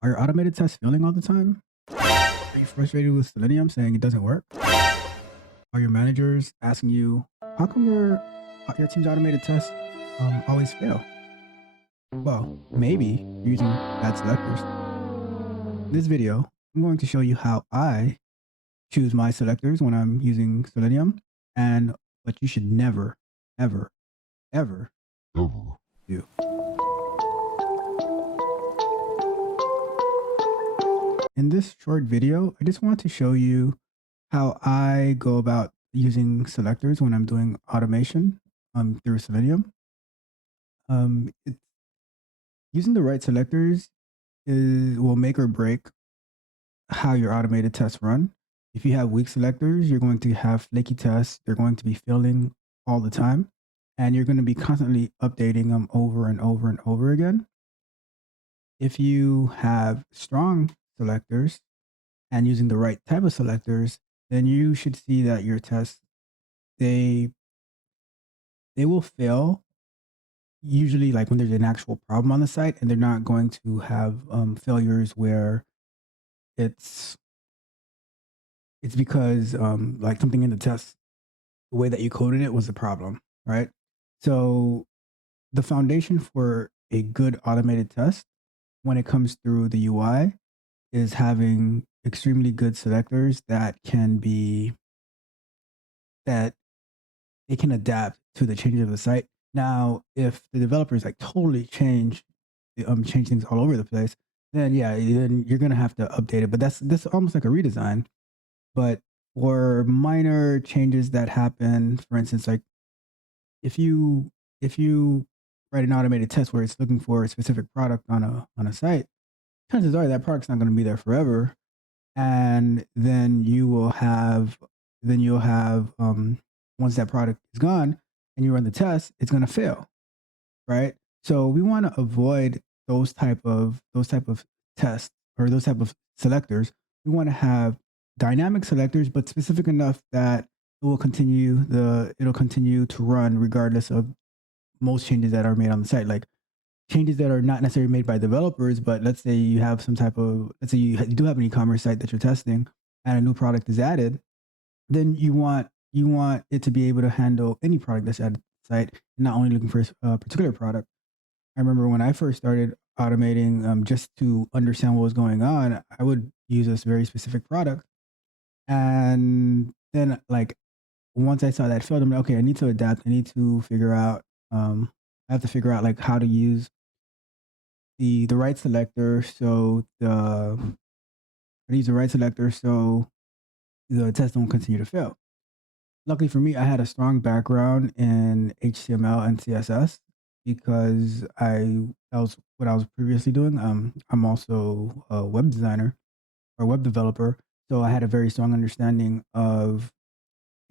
Are your automated tests failing all the time? Are you frustrated with Selenium saying it doesn't work? Are your managers asking you, how come your team's automated tests always fail? Well, maybe you're using bad selectors. In this video, I'm going to show you how I choose my selectors when I'm using Selenium and what you should never, ever, ever do. In this short video, I just want to show you how I go about using selectors when I'm doing automation through Selenium. It's using the right selectors will make or break how your automated tests run. If you have weak selectors, you're going to have flaky tests. They're going to be failing all the time, and you're going to be constantly updating them over and over and over again. If you have strong selectors and using the right type of selectors, then you should see that your tests they they will fail usually like when there's an actual problem on the site, and they're not going to have failures where it's it's because like something in the test, the way that you coded it was the problem, right? So the foundation for a good automated test when it comes through the UI is having extremely good selectors that they can adapt to the changes of the site. Now, if the developers like totally change things all over the place, then yeah, then you're gonna have to update it. But that's almost like a redesign. But for minor changes that happen, for instance, like if you if you write an automated test where it's looking for a specific product on a site, chances are that product's not going to be there forever, and then you'll have once that product is gone and you run the test, it's going to fail, right? So we want to avoid those type of tests or those type of selectors. We want to have dynamic selectors, but specific enough that it'll continue to run regardless of most changes that are made on the site. Like changes that are not necessarily made by developers, but let's say you have let's say you do have an e-commerce site that you're testing and a new product is added, then you want it to be able to handle any product that's added to the site, not only looking for a particular product. I remember when I first started automating, just to understand what was going on, I would use this very specific product, and then like once I saw that failed, I'm like, okay, I need to adapt. I need to figure out. I have to figure out like how to use the right selector. I use the right selector so the test don't continue to fail. Luckily for me, I had a strong background in HTML and CSS because that was what I was previously doing. I'm also a web designer or web developer, so I had a very strong understanding of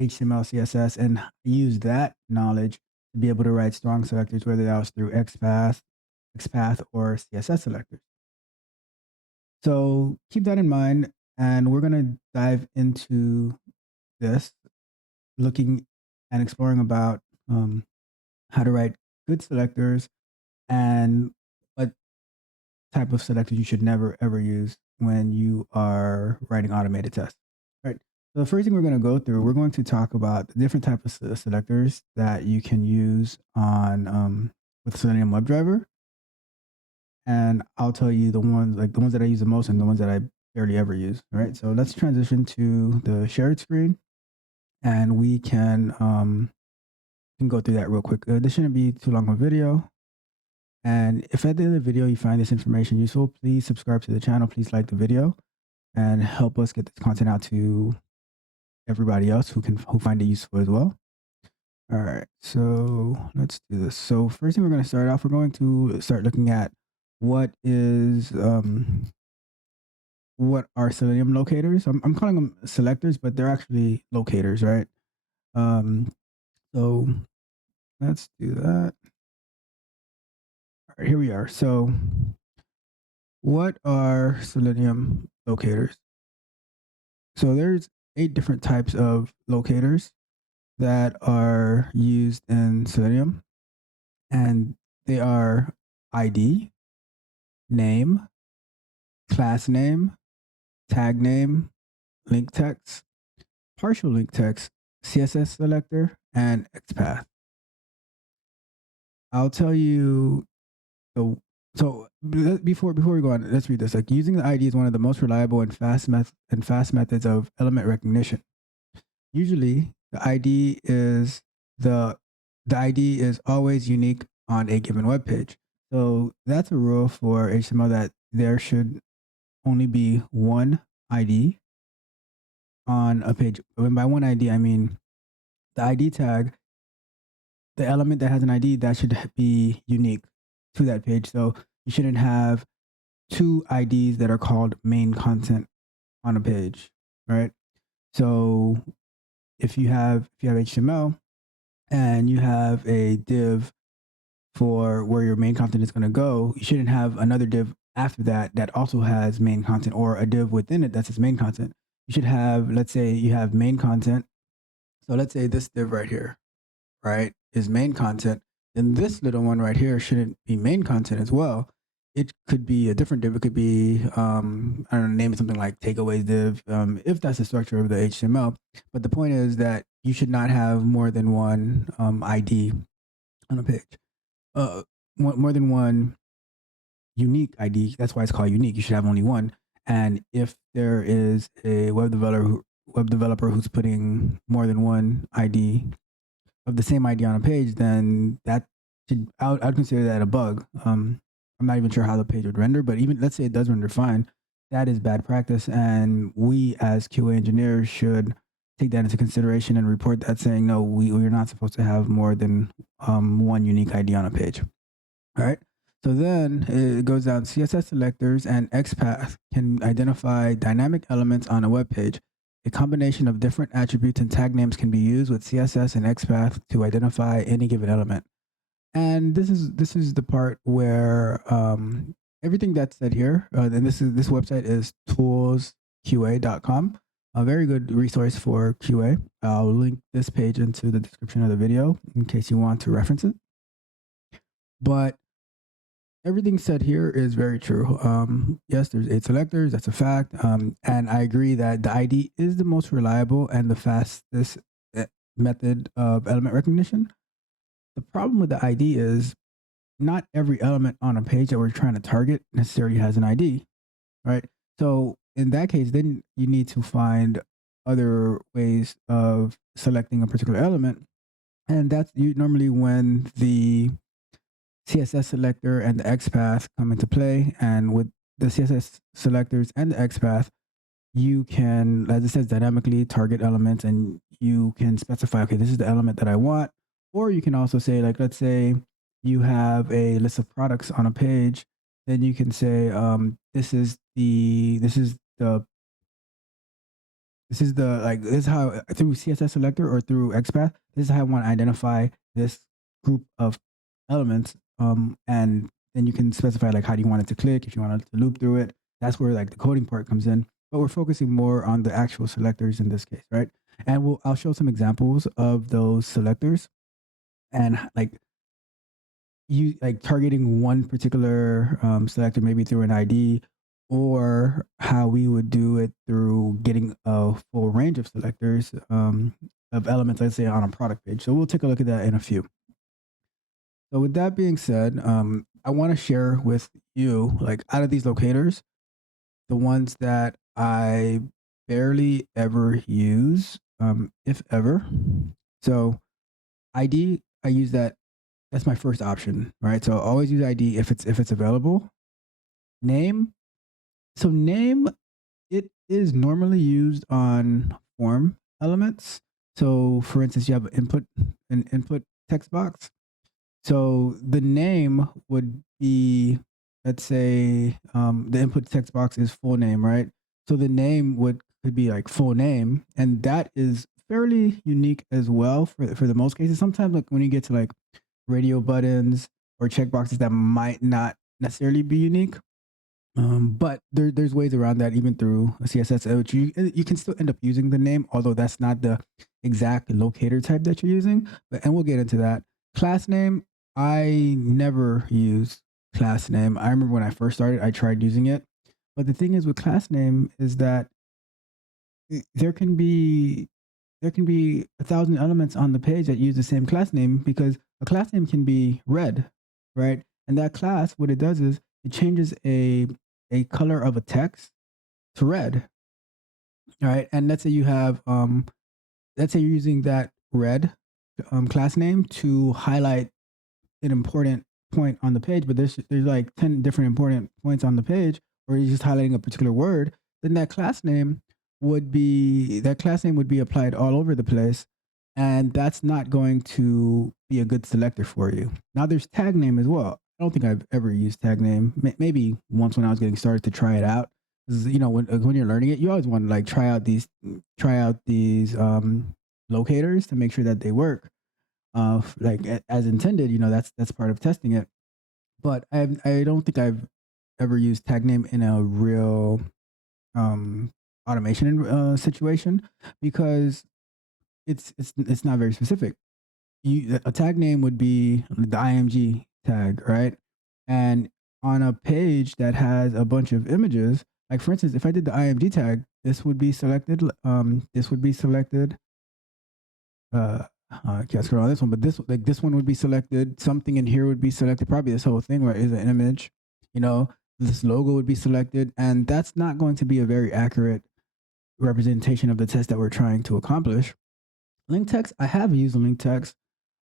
HTML, CSS, and used that knowledge to be able to write strong selectors, whether that was through XPath, or CSS selectors. So keep that in mind, and we're gonna dive into this, looking and exploring about how to write good selectors and what type of selectors you should never ever use when you are writing automated tests. Right. So the first thing we're going to go through, we're going to talk about the different type of selectors that you can use on with Selenium WebDriver, and I'll tell you the ones that I use the most and the ones that I barely ever use. All right. So let's transition to the shared screen, and we can go through that real quick. This shouldn't be too long of a video. And if at the end of the video you find this information useful, please subscribe to the channel. Please like the video and help us get this content out to everybody else who find it useful as well. All right, so let's do this. So first thing we're going to start off, we're going to start looking at what are Selenium locators. I'm calling them selectors, but they're actually locators, right? So let's do that. All right, here we are. So what are Selenium locators? So there's 8 different types of locators that are used in Selenium, and they are ID, name, class name, tag name, link text, partial link text, CSS selector, and XPath. I'll tell you the before we go on, let's read this. Like using the ID is one of the most reliable and fast methods of element recognition. Usually, the the ID is always unique on a given web page. So that's a rule for HTML that there should only be one ID on a page. And by one ID, I mean the ID tag, the element that has an ID that should be unique to that page. So you shouldn't have two IDs that are called main content on a page, right? So if you have HTML and you have a div for where your main content is going to go, you shouldn't have another div after that that also has main content, or a div within it that's its main content. You should have, let's say you have main content. So let's say this div right here, right, is main content. Then this little one right here shouldn't be main content as well. It could be a different div. It could be, I don't know, name it something like takeaways div, if that's the structure of the HTML. But the point is that you should not have more than one ID on a page. More than one unique ID. That's why it's called unique. You should have only one. And if there is a web developer who's putting more than one ID of the same ID on a page, then I'd consider that a bug. I'm not even sure how the page would render, but even let's say it does render fine, that is bad practice, and we as QA engineers should take that into consideration and report that, saying no, we're not supposed to have more than one unique ID on a page. All right. So then it goes down. CSS selectors and XPath can identify dynamic elements on a web page. A combination of different attributes and tag names can be used with CSS and XPath to identify any given element. And this is the part where everything that's said here, and this website is toolsqa.com, a very good resource for QA. I'll link this page into the description of the video in case you want to reference it. But everything said here is very true. Yes, there's 8 selectors. That's a fact. And I agree that the ID is the most reliable and the fastest method of element recognition. The problem with the ID is not every element on a page that we're trying to target necessarily has an ID, right? So in that case, then you need to find other ways of selecting a particular element. And that's normally when the CSS selector and the XPath come into play. And with the CSS selectors and the XPath, you can, as it says, dynamically target elements, and you can specify, okay, this is the element that I want. Or you can also say, like, let's say you have a list of products on a page, then you can say, this is how, through CSS selector or through XPath, this is how I want to identify this group of elements. And then you can specify, like, how do you want it to click, if you want it to loop through it. That's where, like, the coding part comes in. But we're focusing more on the actual selectors in this case, right? And I'll show some examples of those selectors, and like targeting one particular selector, maybe through an ID, or how we would do it through getting a full range of selectors of elements, let's say on a product page. So we'll take a look at that in a few. So with that being said, I want to share with you, like, out of these locators, the ones that I barely ever use, if ever. So ID, I use that. That's my first option, right? So I'll always use ID if it's available. Name. So name, it is normally used on form elements. So for instance, you have an input text box. So the name would be, let's say, the input text box is full name, right? So the name could be like full name, and that is fairly unique as well for the most cases. Sometimes, like, when you get to like radio buttons or checkboxes, that might not necessarily be unique. But there's ways around that, even through CSS, which you can still end up using the name, although that's not the exact locator type that you're using. And we'll get into that. Class name, I never use class name. I remember when I first started, I tried using it, But the thing is with class name is that there can be a thousand elements on the page that use the same class name because a class name can be red, right? And that class, what it does is it changes a color of a text to red, all right? And let's say you're using that red class name to highlight an important point on the page, but there's like 10 different important points on the page, or you're just highlighting a particular word, then that class name would be applied all over the place, and that's not going to be a good selector for you. Now there's tag name as well. I don't think I've ever used tag name. Maybe once when I was getting started to try it out. 'Cause, you know, when you're learning it, you always want to like try out these locators to make sure that they work like as intended. You know, that's part of testing it. But I don't think I've ever used tag name in a real um, automation situation because it's not very specific. A tag name would be the IMG tag, right? And on a page that has a bunch of images, like for instance, if I did the IMG tag, this would be selected. This would be selected. I can't scroll on this one, but this one would be selected. Something in here would be selected. Probably this whole thing, right, is an image. You know, this logo would be selected, and that's not going to be a very accurate representation of the test that we're trying to accomplish. Link text, I have used link text.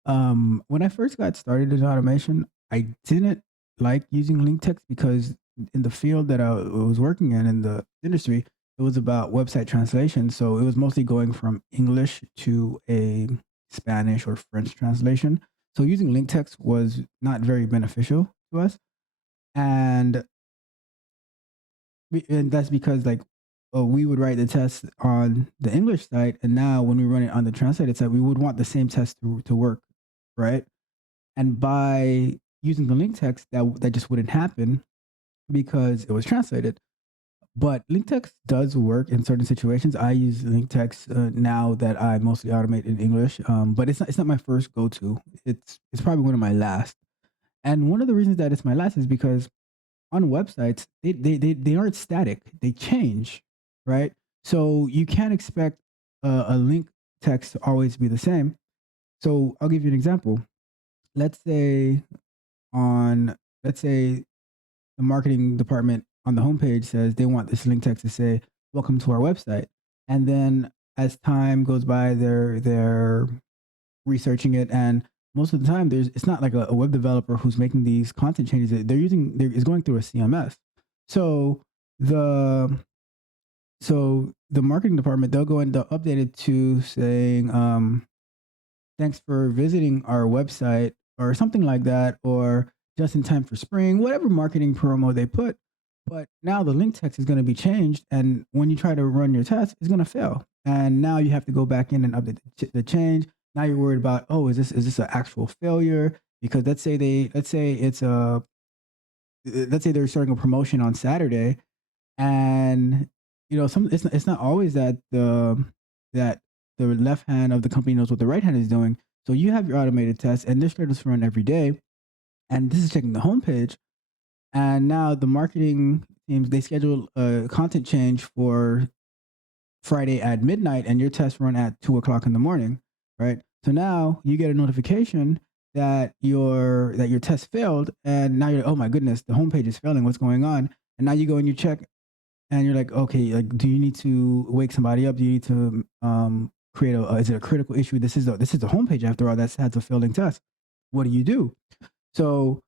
When I first got started in automation, I didn't like using link text because in the field that I was working in the industry, it was about website translation. So it was mostly going from English to a Spanish or French translation. So using link text was not very beneficial to us. And and that's because like we would write the test on the English side, and now when we run it on the translated side, we would want the same test to work, right? And by using the link text, that just wouldn't happen because it was translated. But link text does work in certain situations. I use link text now that I mostly automate in English, but it's not my first go to. It's probably one of my last. And one of the reasons that it's my last is because on websites, they aren't static. They change, right? So you can't expect a link text to always be the same. So I'll give you an example. Let's say on let's say the marketing department on the homepage says they want this link text to say "Welcome to our website," and then as time goes by, they're researching it, and most of the time it's not like a web developer who's making these content changes. They're is going through a CMS. So the the marketing department, they'll go and they'll update it to saying thanks for visiting our website or something like that, or just in time for spring, whatever marketing promo they put. But now the link text is going to be changed, and when you try to run your test, it's going to fail. And now you have to go back in and update the change. Now you're worried about, oh, is this an actual failure? Because let's say they're starting a promotion on Saturday, and you know it's not always that that the left hand of the company knows what the right hand is doing. So you have your automated test, and they're scheduled to run every day, and this is checking the homepage. And now the marketing teams, they schedule a content change for Friday at midnight, and your test run at 2 o'clock in the morning, right? So now you get a notification that your test failed, and now you're like, oh my goodness, the homepage is failing. What's going on? And now you go and you check, and you're like, okay, like, do you need to wake somebody up? Do you need to create is it a critical issue? This is the homepage after all. That's has a failing test. What do you do? So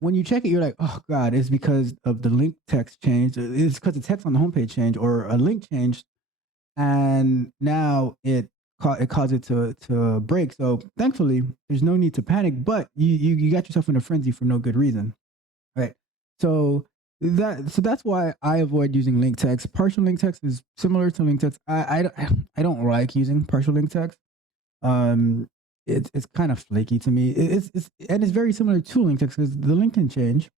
when you check it, you're like, oh god, it's because of the link text change. It's because the text on the homepage changed or a link changed, and now it caused it to break. So thankfully, there's no need to panic, but you got yourself in a frenzy for no good reason, right? So that's why I avoid using link text. Partial link text is similar to link text. I don't like using partial link text. Um, it's kind of flaky to me. And it's very similar to link text because the link can change,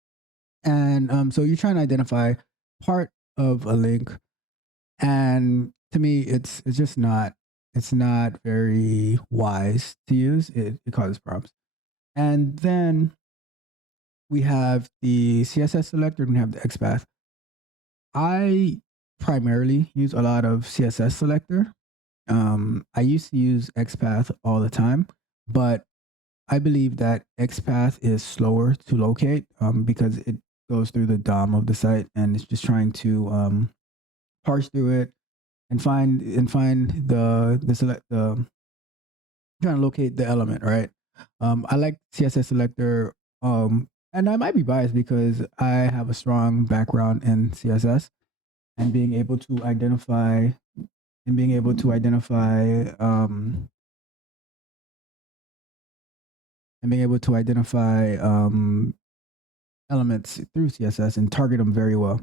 and so you're trying to identify part of a link, and to me, it's just not it's not very wise to use. It causes problems. And then we have the CSS selector, and we have the XPath. I primarily use a lot of CSS selector. I used to use XPath all the time, but I believe that XPath is slower to locate because it goes through the DOM of the site and it's just trying to parse through it and find the select the trying to locate the element, right? I like CSS selector, and I might be biased because I have a strong background in CSS and being able to identify and being able to identify and being able to identify elements through CSS and target them very well.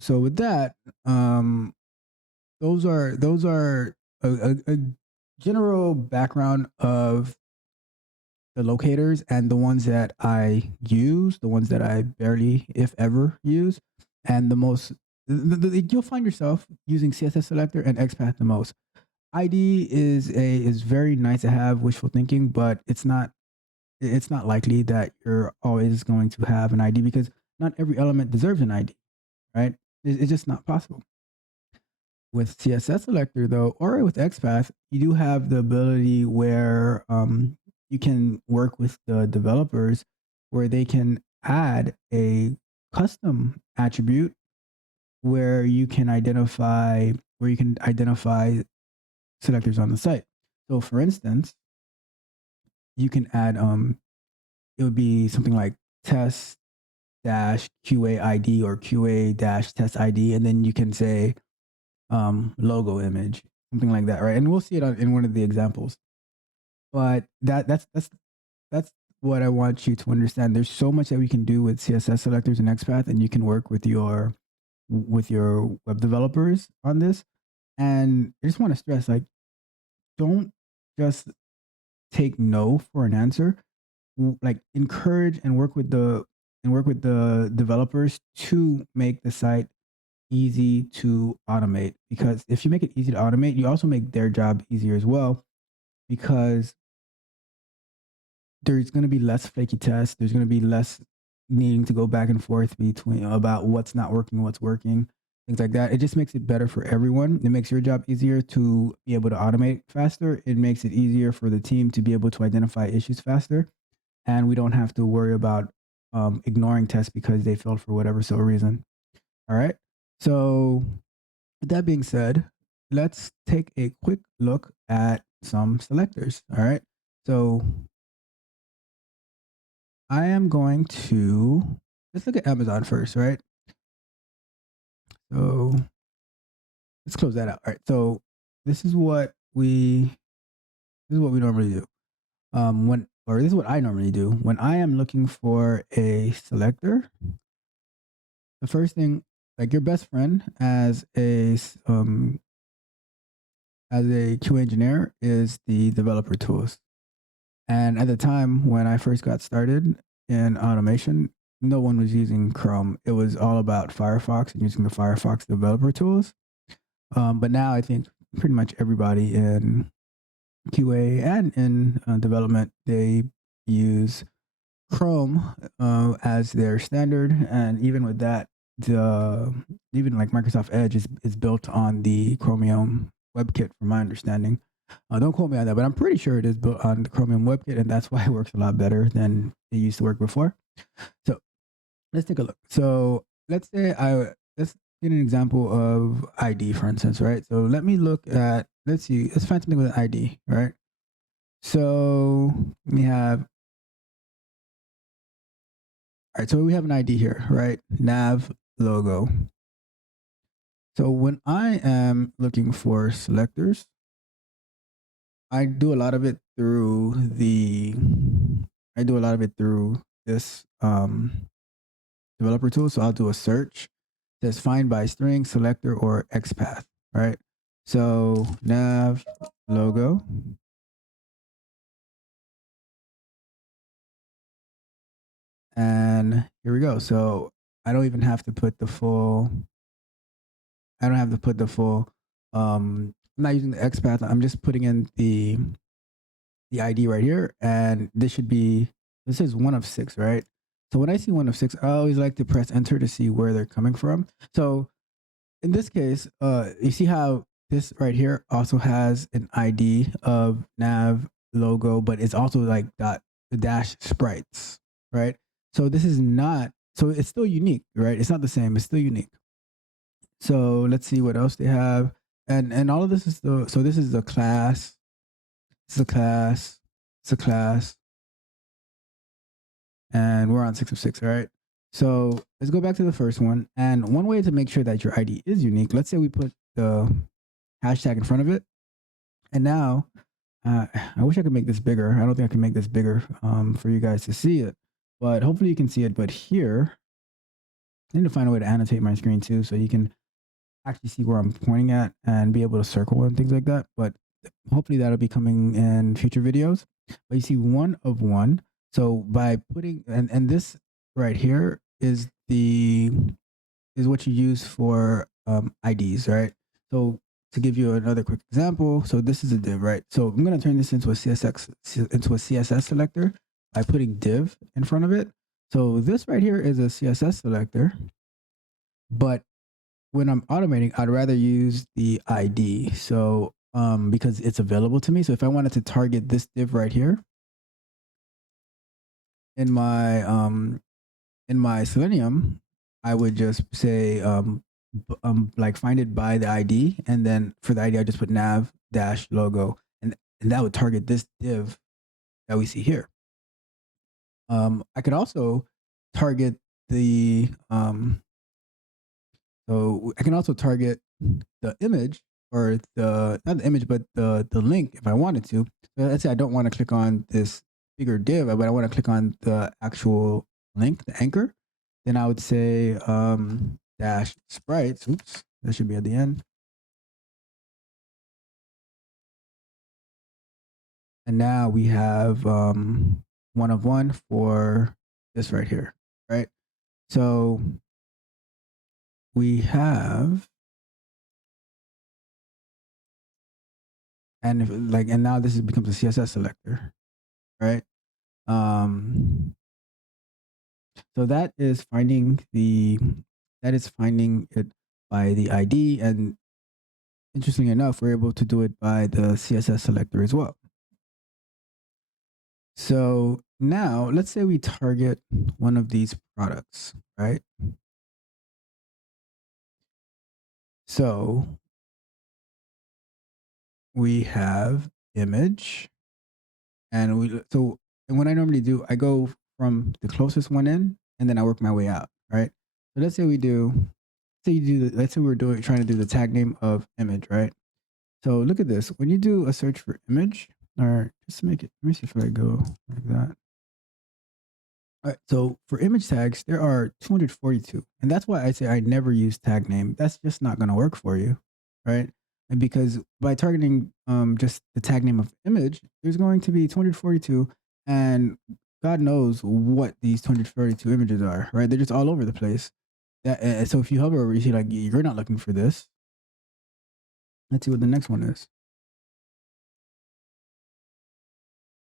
So with that, those are a general background of the locators and the ones that I use, the ones that I barely, if ever, use, and the most. You'll find yourself using CSS selector and XPath the most. ID is very nice to have, wishful thinking, but it's not likely that you're always going to have an ID because not every element deserves an ID, right? It's just not possible. With CSS selector though, or with XPath, you do have the ability where you can work with the developers where they can add a custom attribute where you can identify selectors on the site. So for instance, you can add it would be something like test dash QA ID or QA dash test ID, and then you can say logo image, something like that, right? And we'll see it in one of the examples. But that's what I want you to understand. There's so much that we can do with CSS selectors and XPath, and you can work with your web developers on this. And I just want to stress, like, don't just take no for an answer. Like, encourage and work with the developers to make the site easy to automate, because if you make it easy to automate, you also make their job easier as well, because there's going to be less flaky tests. There's going to be less needing to go back and forth between about what's not working, what's working, things like that. It just makes it better for everyone. It makes your job easier to be able to automate faster. It makes it easier for the team to be able to identify issues faster. And we don't have to worry about ignoring tests because they failed for whatever so reason. All right. So, with that being said, let's take a quick look at some selectors. All right. So, I am going to let's look at Amazon first, right? So let's close that out. All right. So this is what we this is what we normally do. This is what I normally do when I am looking for a selector. The first thing, like your best friend as a QA engineer, is the developer tools. And at the time when I first got started in automation, no one was using Chrome. It was all about Firefox and using the Firefox developer tools. But now I think pretty much everybody in QA and in development, they use Chrome as their standard. And even with that, even like Microsoft Edge is built on the Chromium WebKit, from my understanding. Don't quote me on that, but I'm pretty sure it is built on the Chromium WebKit, and that's why it works a lot better than it used to work before. So let's take a look. So let's get an example of ID, for instance, right? So let's find something with an ID, right? So we have all right. So we have an ID here, right? Nav logo. So when I am looking for selectors, I do a lot of it through the I do a lot of it through this developer tool. So I'll do a search. It says find by string, selector, or XPath, right? So nav logo. And here we go. So I don't even have to put the full I don't have to put the full I'm not using the XPath. I'm just putting in the ID right here, and this is one of six, right? So when I see one of six, I always like to press enter to see where they're coming from. So in this case, you see how this right here also has an ID of nav logo, but it's also like dot dash sprites, right? So this is not, so it's still unique, right? It's not the same, it's still unique. So let's see what else they have. And all of this is the, so this is the class, it's a class, it's a class, and we're on 6 of 6, right? So let's go back to the first one. And one way to make sure that your ID is unique, let's say we put the hashtag in front of it. And now, I wish I could make this bigger. I don't think I can make this bigger for you guys to see it, but hopefully you can see it. But here, I need to find a way to annotate my screen too, so you can actually see where I'm pointing at and be able to circle and things like that. But hopefully that'll be coming in future videos. But you see one of one. So by putting, and this right here is the, is what you use for IDs, right? So to give you another quick example, so this is a div, right? So I'm going to turn this into a CSS selector by putting div in front of it. So this right here is a CSS selector, but when I'm automating, I'd rather use the ID. So because it's available to me. So if I wanted to target this div right here in my Selenium, I would just say like find it by the ID, and then for the ID, I just put nav dash logo, and that would target this div that we see here. I could also target the so I can also target the image, or the, not the image, but the link if I wanted to. So let's say I don't want to click on this bigger div, but I want to click on the actual link, the anchor. Then I would say dash sprites. Oops, that should be at the end. And now we have one of one for this right here, right? So we have, and if, like, and now this becomes a CSS selector, right? So that is finding it by the ID, and interestingly enough, we're able to do it by the CSS selector as well. So now let's say we target one of these products, right? So we have image, and what I normally do, I go from the closest one in, and then I work my way out, right? So let's say let's say we're trying to do the tag name of image, right? So look at this. When you do a search for image, or just to make it, let me see if I go like that. All right, so for image tags, there are 242. And that's why I say I never use tag name. That's just not going to work for you, right? And because by targeting just the tag name of image, there's going to be 242. And God knows what these 242 images are, right? They're just all over the place. So if you hover over, you see like you're not looking for this. Let's see what the next one is.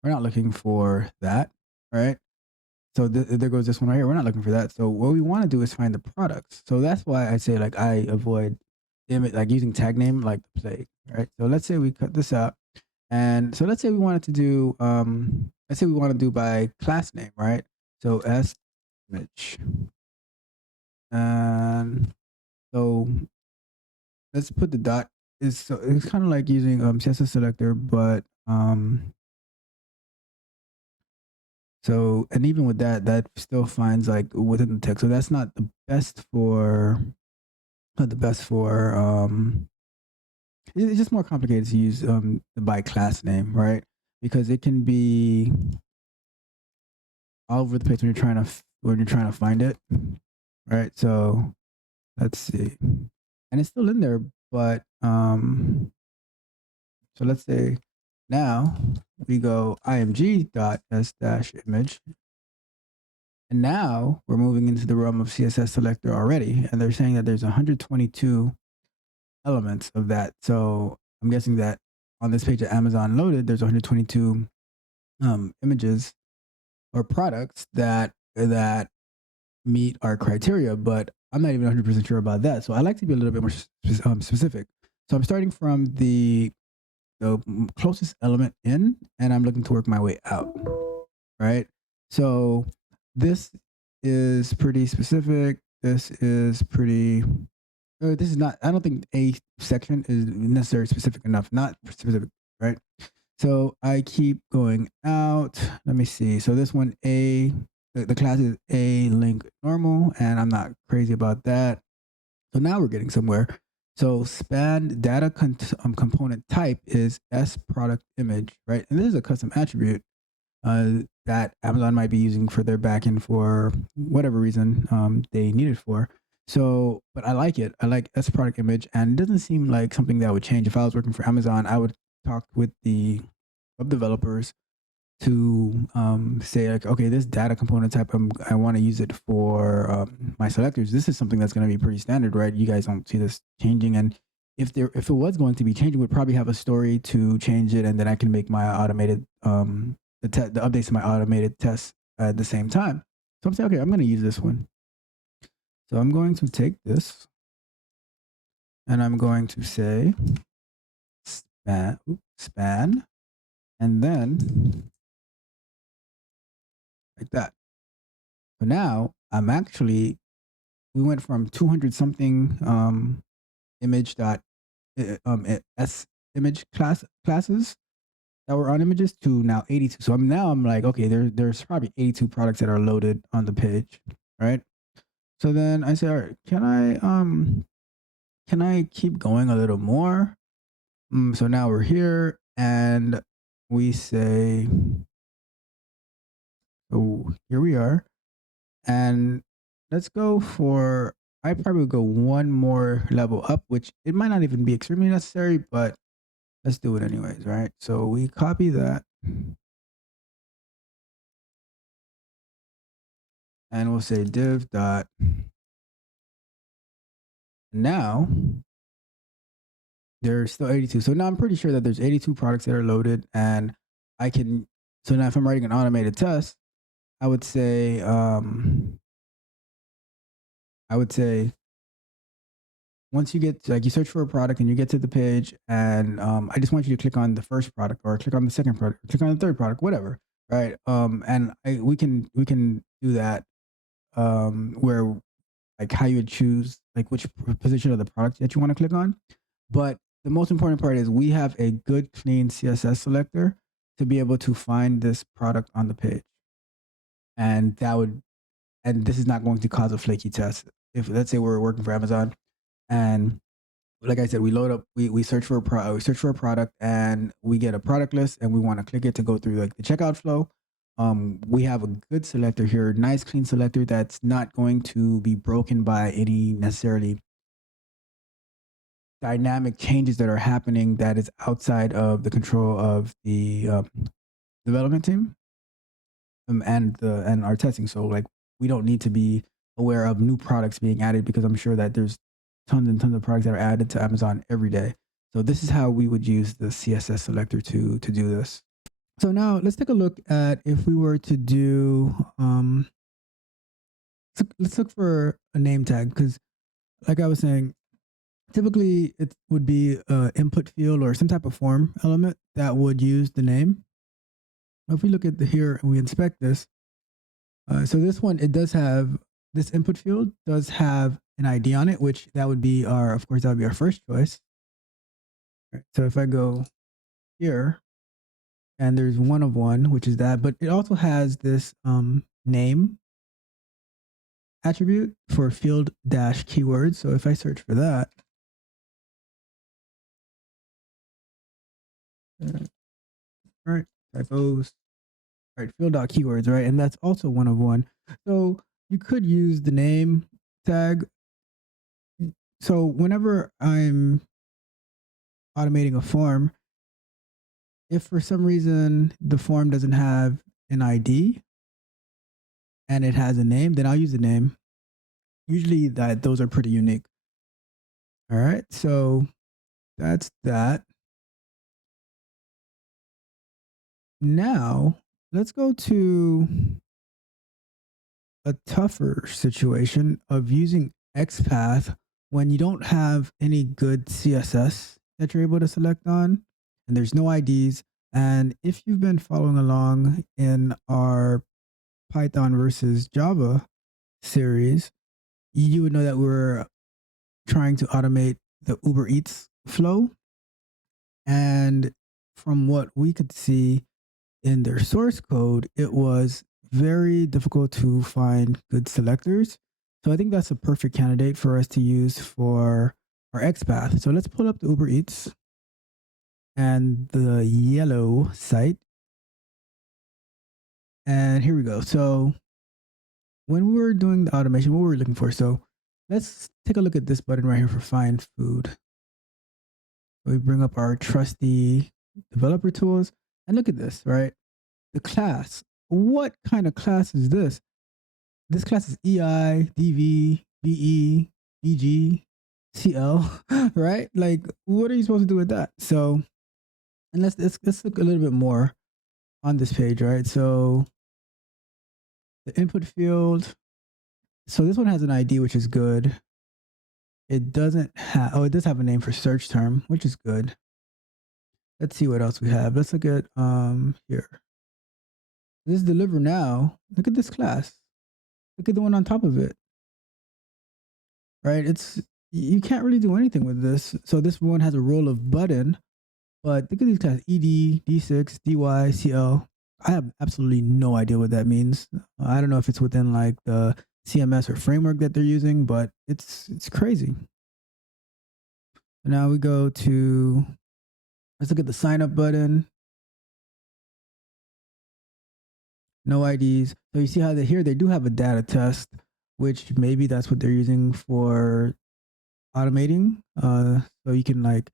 We're not looking for that, right? So there goes this one right here. We're not looking for that. So what we want to do is find the products. So that's why I say like I avoid image, like using tag name like the plague, right? So let's say we cut this out, and so let's say we wanted to do let's say we want to do by class name, right? So s image, and so let's put the dot. So it's kind of like using CSS selector, but so, and even with that, that still finds like within the text. So that's not the best for, not the best for, it's just more complicated to use the by class name, right? Because it can be all over the place when you're trying to find it, right? So let's see, and it's still in there, but so let's say now we go img.s-image. And now we're moving into the realm of CSS selector already, and they're saying that there's 122 elements of that. So I'm guessing that on this page that Amazon loaded, there's 122 images or products that meet our criteria, but I'm not even 100% sure about that. So I like to be a little bit more specific. So I'm starting from the closest element in, and I'm looking to work my way out, right? So this is pretty specific. This is pretty. This is not. I don't think a section is necessarily specific enough. Not specific, right? So I keep going out. Let me see. So this one, the class is a link normal, and I'm not crazy about that. So now we're getting somewhere. So span data component type is S product image, right? And this is a custom attribute that Amazon might be using for their backend for whatever reason they need it for. So, but I like it. I like S product image, and it doesn't seem like something that would change. If I was working for Amazon, I would talk with the web developers to say like, okay, this data component type, I want to use it for my selectors. This is something that's going to be pretty standard, right? You guys don't see this changing, and if it was going to be changing, we'd probably have a story to change it, and then I can make my automated the updates to my automated tests at the same time. So I'm saying, okay, I'm going to use this one. So I'm going to take this, and I'm going to say span, and then like that. So now I'm actually, we went from 200 something image dot s image classes that were on images to now 82. So I'm like, okay, there's probably 82 products that are loaded on the page, right? So then I say, all right, can I keep going a little more? So now we're here, and we say, so here we are. And let's go for, I probably would go one more level up, which it might not even be extremely necessary, but let's do it anyways, right? So we copy that, and we'll say div dot. Now there's still 82. So now I'm pretty sure that there's 82 products that are loaded, and I can, so now if I'm writing an automated test, I would say, once you get to, like, you search for a product and you get to the page, and I just want you to click on the first product, or click on the second product, or click on the third product, whatever, right? And we can do that where, like, how you would choose like which position of the product that you want to click on. But the most important part is we have a good clean CSS selector to be able to find this product on the page, and this is not going to cause a flaky test. If, let's say, we're working for Amazon, and like I said, we load up, we search for we search for a product, and we get a product list, and we want to click it to go through like the checkout flow. We have a good selector here, nice clean selector that's not going to be broken by any necessarily dynamic changes that are happening that is outside of the control of the development team and our testing. So like, we don't need to be aware of new products being added, because I'm sure that there's tons and tons of products that are added to Amazon every day. So this is how we would use the CSS selector to do this. So now let's take a look at if we were to do let's look for a name tag, because like I was saying, typically it would be an input field or some type of form element that would use the name. If we look at here and we inspect this, so this one, it does have, this input field does have an ID on it, which that would be our, of course, that would be our first choice. Right. So if I go here, and there's one of one, which is that, but it also has this name attribute for field dash keywords. So if I search for that, all right, typos, all right, field dot keywords, right, and that's also one of one. So you could use the name tag. So whenever I'm automating a form, if for some reason the form doesn't have an ID and it has a name, then I'll use the name. Usually those are pretty unique. All right, so that's that. Now let's go to a tougher situation of using XPath when you don't have any good CSS that you're able to select on, and there's no IDs. And if you've been following along in our Python versus Java series, you would know that we're trying to automate the Uber Eats flow. And from what we could see in their source code, it was very difficult to find good selectors. So I think that's a perfect candidate for us to use for our XPath. So let's pull up the Uber Eats and the yellow site. And here we go. So when we were doing the automation, what were we looking for? So let's take a look at this button right here for find food. We bring up our trusty developer tools and look at this, right? The class. What kind of class is this? This class is EI, DV, VE, VG, CL, right? Like, what are you supposed to do with that? So, and let's look a little bit more on this page, right? So, the input field. So this one has an ID, which is good. It doesn't have. Oh, it does have a name for search term, which is good. Let's see what else we have. Let's look at here. This is deliver now. Look at this class. Look at the one on top of it. Right? It's you can't really do anything with this. So this one has a role of button, but look at these classes: ED, D6, DY, CL. I have absolutely no idea what that means. I don't know if it's within like the CMS or framework that they're using, but it's crazy. Now we go to let's look at the sign up button. No IDs. So you see how here they do have a data test, which maybe that's what they're using for automating. So you can like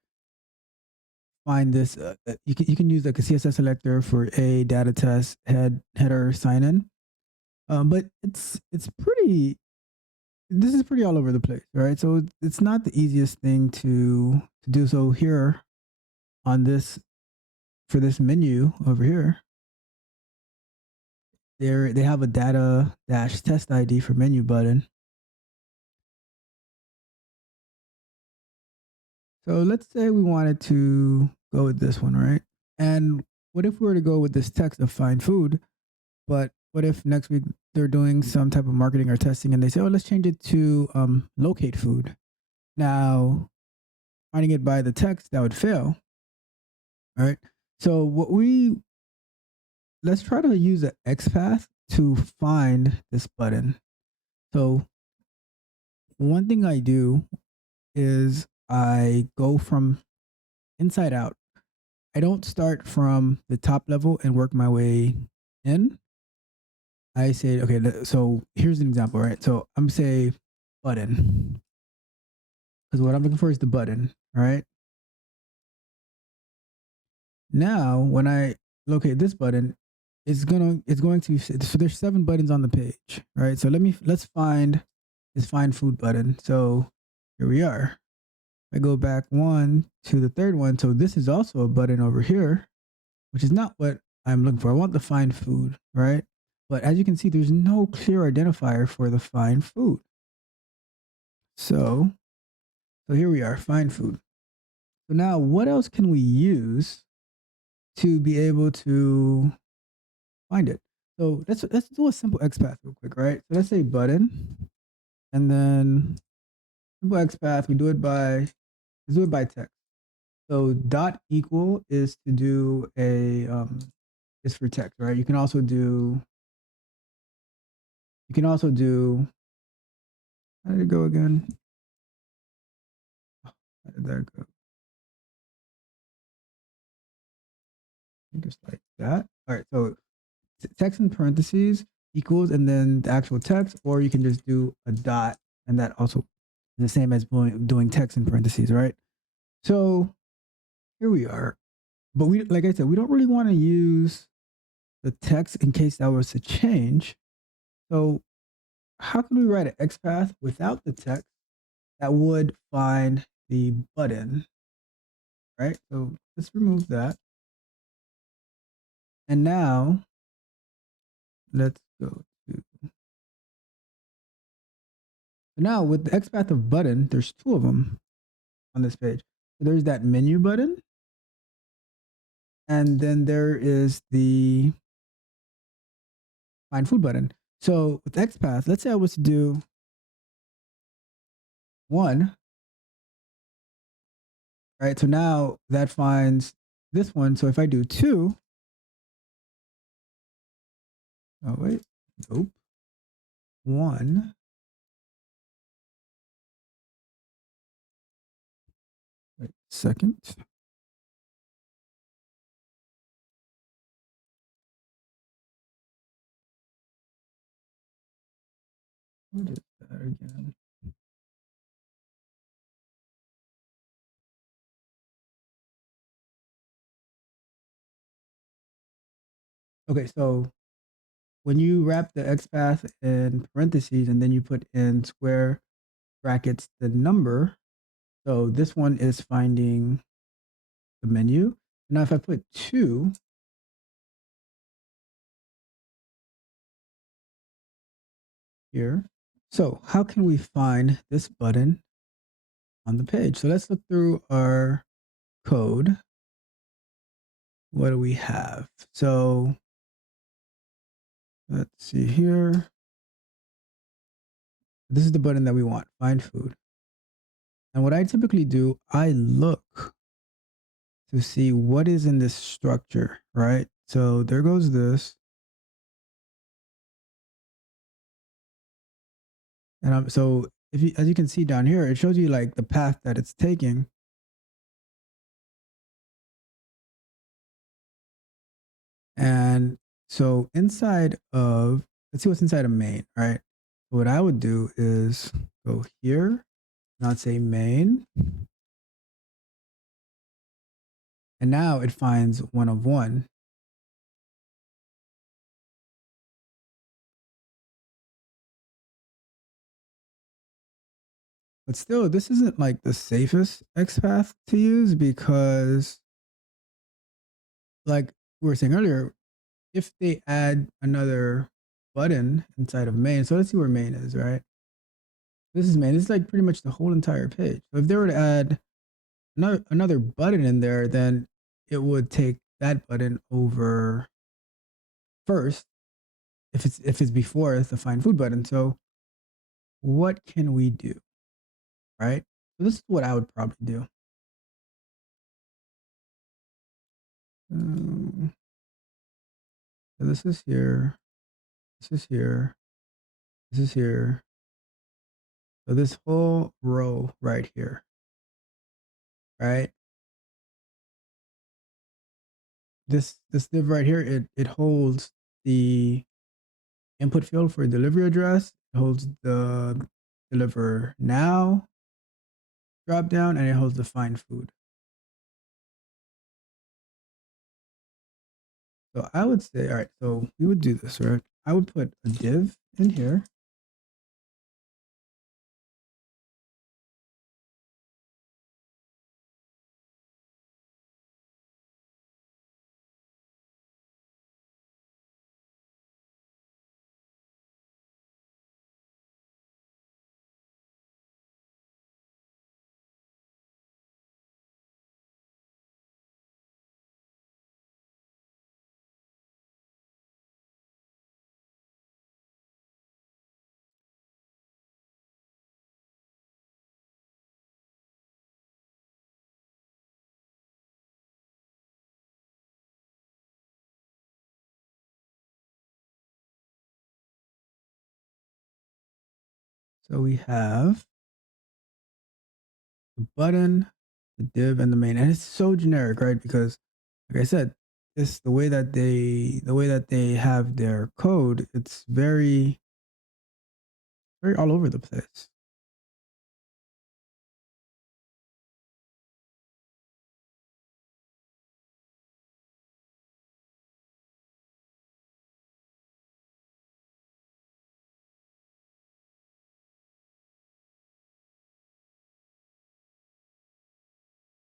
find this. You can use like a CSS selector for a data test header sign in. But it's pretty. This is pretty all over the place, right? So it's not the easiest thing to do. So here on this for this menu over here, they have a data dash test ID for menu button. So let's say we wanted to go with this one, right? And what if we were to go with this text of find food, but what if next week they're doing some type of marketing or testing and they say, oh, let's change it to locate food. Now, finding it by the text, that would fail, right? So let's try to use the XPath to find this button. So one thing I do is I go from inside out. I don't start from the top level and work my way in. I say, okay, so here's an example, right? So I'm say button because what I'm looking for is the button, right? Now, when I locate this button, it's going to so there's 7 buttons on the page, right? So let's find this find food button. So here we are. I go back one to the third one. So this is also a button over here, which is not what I'm looking for. I want the find food, right? But as you can see, there's no clear identifier for the find food. So here we are, find food. So now what else can we use to be able to find it? So let's do a simple XPath real quick, right? So let's say button, and then simple XPath, let's do it by text. So dot equal is to do a is for text, right? You can also do how did it go again? How did that go? Just like that. All right, so text in parentheses equals and then the actual text, or you can just do a dot, and that also is the same as doing text in parentheses, right? So here we are. But we, like I said, we don't really want to use the text in case that was to change. So how can we write an XPath without the text that would find the button, right? So let's remove that. And now let's go to Now with the XPath of button, there's two of them on this page. So there's that menu button, and then there is the find food button. So with XPath, let's say I was to do 1, right? So now that finds this one. So if I do 2, oh wait, nope, 1. Wait a second. What is that again? Okay, so when you wrap the XPath in parentheses and then you put in square brackets the number, so this one is finding the menu. Now if I put 2 here, so how can we find this button on the page? So let's look through our code. What do we have? So let's see here. This is the button that we want, find food. And what I typically do, I look to see what is in this structure, right? So there goes this. And so if you, as you can see down here, it shows you like the path that it's taking. And so inside of, let's see what's inside of main, right? What I would do is go here, not say main. And now it finds 1 of 1. But still, this isn't like the safest XPath to use because, like we were saying earlier, if they add another button inside of main, so let's see where main is, right? This is main. This is like pretty much the whole entire page. So if they were to add another button in there, then it would take that button over first if it's before the find food button. So what can we do, right? So this is what I would probably do. So this is here. This is here. This is here. So this whole row right here, right? This div right here, it holds the input field for delivery address, it holds the deliver now drop down, and it holds the find food. So I would say, all right, so we would do this, right? I would put a div in here. So we have the button, the div, and the main, and it's so generic, right? Because, like I said, this the way that they have their code, it's very all over the place.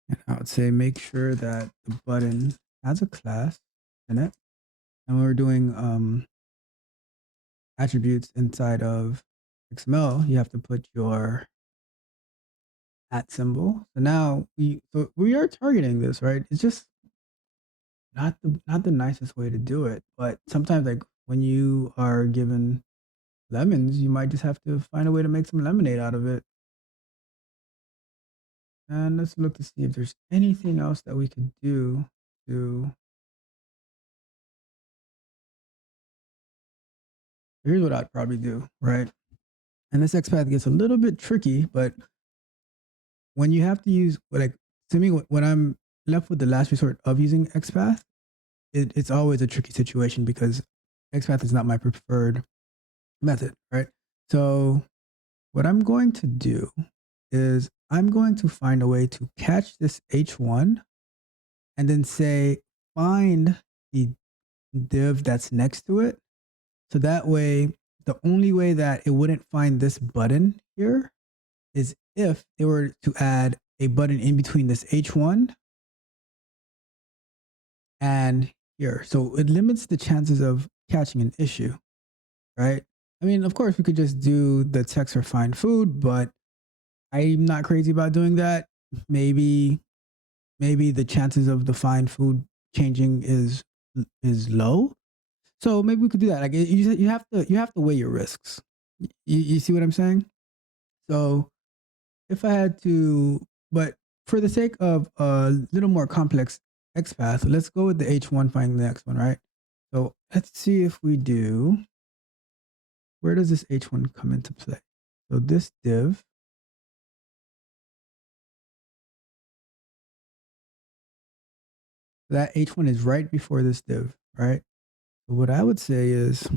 And I would say make sure that the button has a class in it. And when we're doing attributes inside of XML, you have to put your at symbol. So now we are targeting this, right? It's just not the nicest way to do it, but sometimes like when you are given lemons, you might just have to find a way to make some lemonade out of it. And let's look to see if there's anything else that we could do to. Here's what I'd probably do, right? And this XPath gets a little bit tricky, but when you have to use, like, to me, when I'm left with the last resort of using XPath, it's always a tricky situation because XPath is not my preferred method, right? So what I'm going to do is I'm going to find a way to catch this H1 and then say, find the div that's next to it. So that way, the only way that it wouldn't find this button here is if they were to add a button in between this H1 and here. So it limits the chances of catching an issue, right? I mean, of course, we could just do the text or find food, but I'm not crazy about doing that. Maybe the chances of the find food changing is low. So maybe we could do that. Like you have to weigh your risks. You see what I'm saying? So if I had to, but for the sake of a little more complex XPath, let's go with the H1 finding the next one, right? So let's see if we do, where does this H1 come into play? So this div, that H1 is right before this div, right? So what I would say is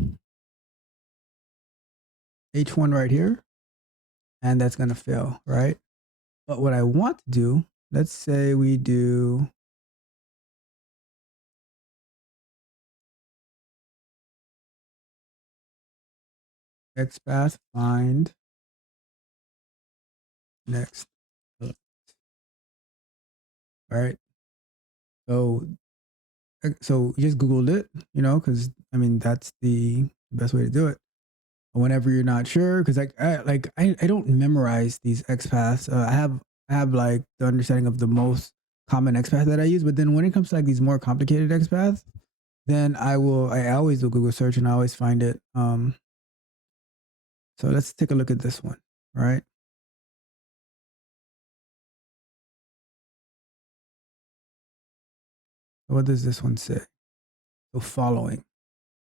H1 right here, and that's going to fail, right? But what I want to do, let's say we do XPath find next. All right. So you just Googled it, because I mean that's the best way to do it. Whenever you're not sure, because I don't memorize these XPaths. I have like the understanding of the most common XPath that I use, but then when it comes to like these more complicated XPaths, then I always do Google search and I always find it. So let's take a look at this one, right? What does this one say? So following,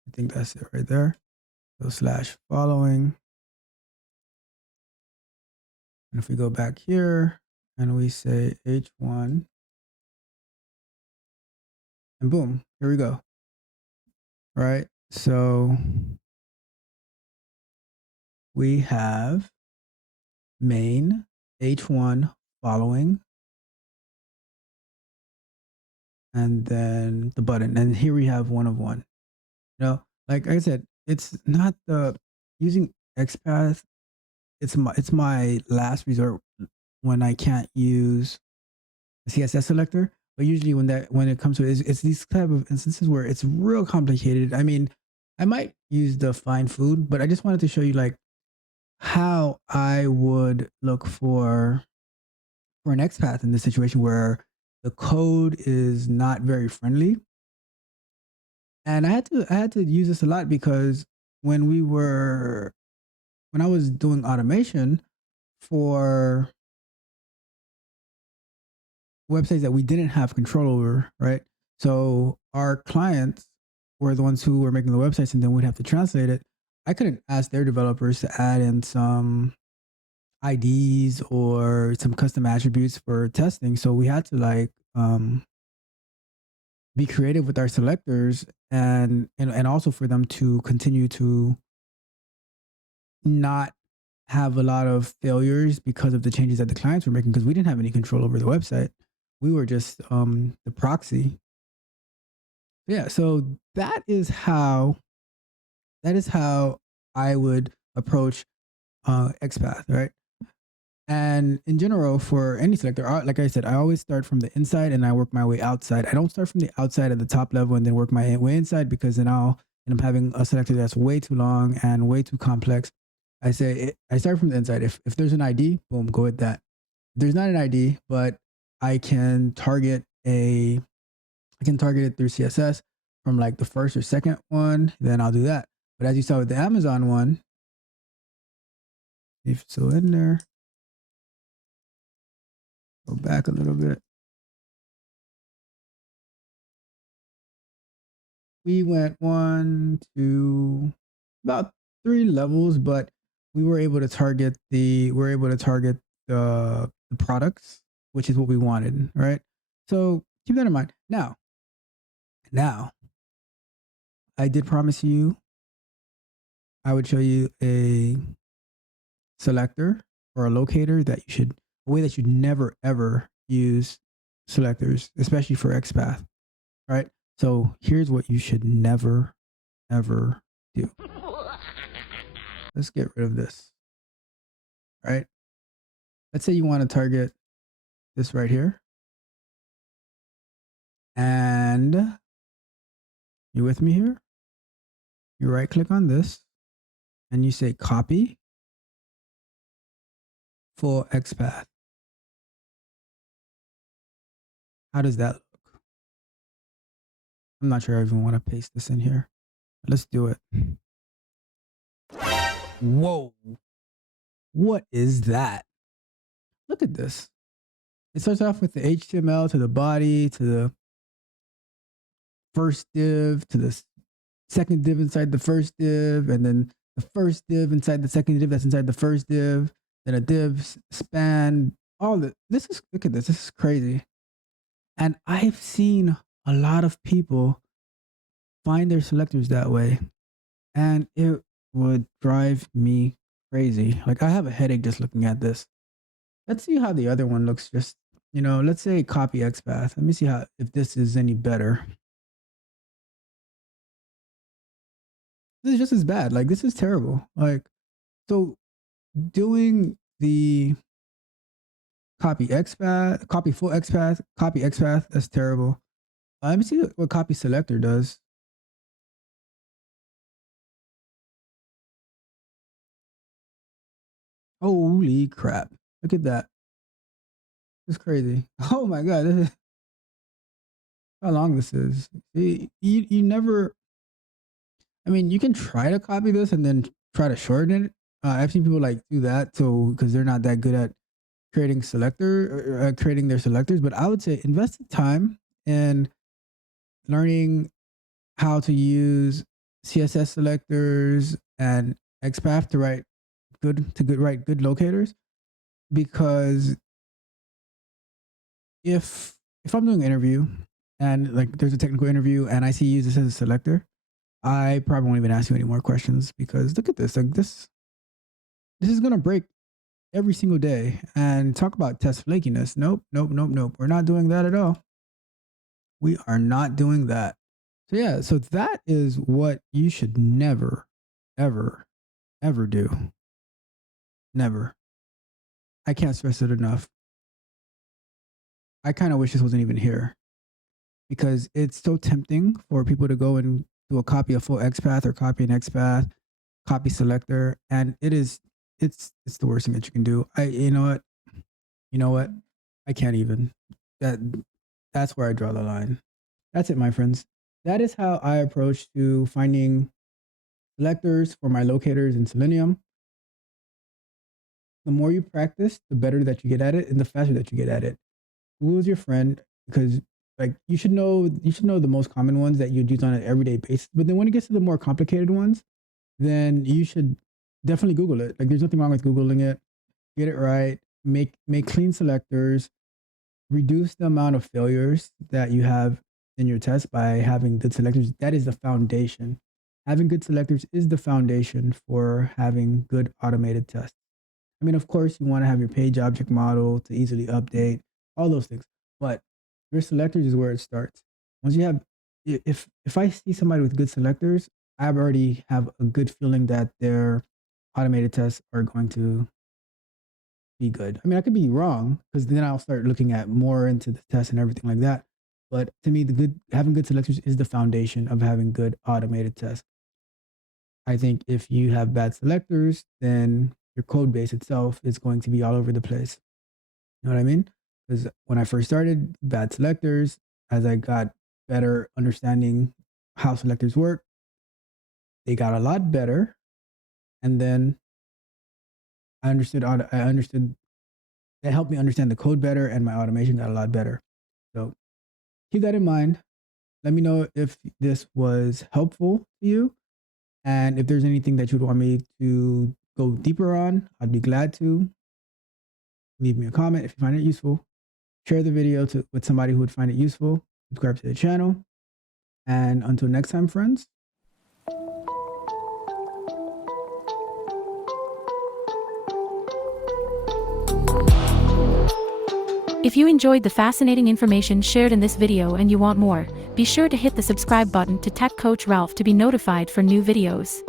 I think that's it right there. So slash following. And if we go back here and we say H1, and boom, here we go. All right. So we have main H1 following, and then the button. And here we have one of one. Like I said, it's not the using XPath. It's my last resort when I can't use a CSS selector. But usually when it comes to it, it's these type of instances where it's real complicated. I mean, I might use the find food, but I just wanted to show you like how I would look for an XPath in this situation where the code is not very friendly. And I had to use this a lot because when I was doing automation for websites that we didn't have control over, right? So our clients were the ones who were making the websites and then we'd have to translate it. I couldn't ask their developers to add in some IDs or some custom attributes for testing. So we had to like be creative with our selectors and also for them to continue to not have a lot of failures because of the changes that the clients were making because we didn't have any control over the website. We were just the proxy. Yeah, so that is how I would approach XPath, right? And in general, for any selector, like I said, I always start from the inside and I work my way outside. I don't start from the outside at the top level and then work my way inside because then I'll end up having a selector that's way too long and way too complex. I start from the inside. If there's an ID, boom, go with that. If there's not an ID, but I can target it through CSS from like the first or second one, then I'll do that. But as you saw with the Amazon one, if it's still in there, go back a little bit. We went one, two, about 3 levels, but we were able to target the products, which is what we wanted, right? So keep that in mind. Now, I did promise you I would show you a selector or a locator that you should a way that you never ever use selectors, especially for XPath, right? So here's what you should never ever do. Let's get rid of this, right? Let's say you want to target this right here, and you with me here? You right click on this and you say copy for XPath. How does that look? I'm not sure I even want to paste this in here. Let's do it. Whoa. What is that? Look at this. It starts off with the HTML to the body to the first div to the second div inside the first div, and then the first div inside the second div that's inside the first div, then a div span. All the this is look at this. This is crazy. And I've seen a lot of people find their selectors that way, and it would drive me crazy. Like I have a headache just looking at this. Let's see how the other one looks. Just let's say copy XPath. Let me see how if this is any better. This is just as bad. Like this is terrible. Like so, doing the copy XPath, copy full XPath, copy XPath. That's terrible. Let me see what copy selector does. Holy crap! Look at that. It's crazy. Oh my god! This is how long this is. You never. I mean, you can try to copy this and then try to shorten it. I've seen people like do that, so because they're not that good at creating their selectors. But I would say invest the time in learning how to use CSS selectors and XPath to write good locators. Because if I'm doing an interview and like there's a technical interview and I see you use this as a selector, I probably won't even ask you any more questions because look at this. Like this is gonna break every single day. And talk about test flakiness. Nope, nope, nope, nope. We're not doing that at all. We are not doing that. So yeah, so that is what you should never, ever, ever do. Never. I can't stress it enough. I kind of wish this wasn't even here because it's so tempting for people to go and do a copy of full XPath or copy an XPath, copy selector, and it's the worst thing that you can do. You know what? I can't even. That that's where I draw the line. That's it, my friends. That is how I approach to finding selectors for my locators in Selenium. The more you practice, the better that you get at it and the faster that you get at it. Google is your friend because like you should know the most common ones that you'd use on an everyday basis. But then when it gets to the more complicated ones, then you should definitely Google it. Like there's nothing wrong with Googling it. Get it right. Make clean selectors. Reduce the amount of failures that you have in your test by having good selectors. That is the foundation. Having good selectors is the foundation for having good automated tests. I mean, of course, you want to have your page object model to easily update, all those things. But your selectors is where it starts. Once you have, if I see somebody with good selectors, I already have a good feeling that their automated tests are going to be good. I mean, I could be wrong because then I'll start looking at more into the test and everything like that. But to me, the good having good selectors is the foundation of having good automated tests. I think if you have bad selectors, then your code base itself is going to be all over the place. You know what I mean? Because when I first started, bad selectors, as I got better understanding how selectors work, they got a lot better. And then I understood that helped me understand the code better, and my automation got a lot better. So keep that in mind. Let me know if this was helpful to you. And if there's anything that you'd want me to go deeper on, I'd be glad to. Leave me a comment if you find it useful. Share the video with somebody who would find it useful. Subscribe to the channel. And until next time, friends. If you enjoyed the fascinating information shared in this video and you want more, be sure to hit the subscribe button to Tech Coach Ralph to be notified for new videos.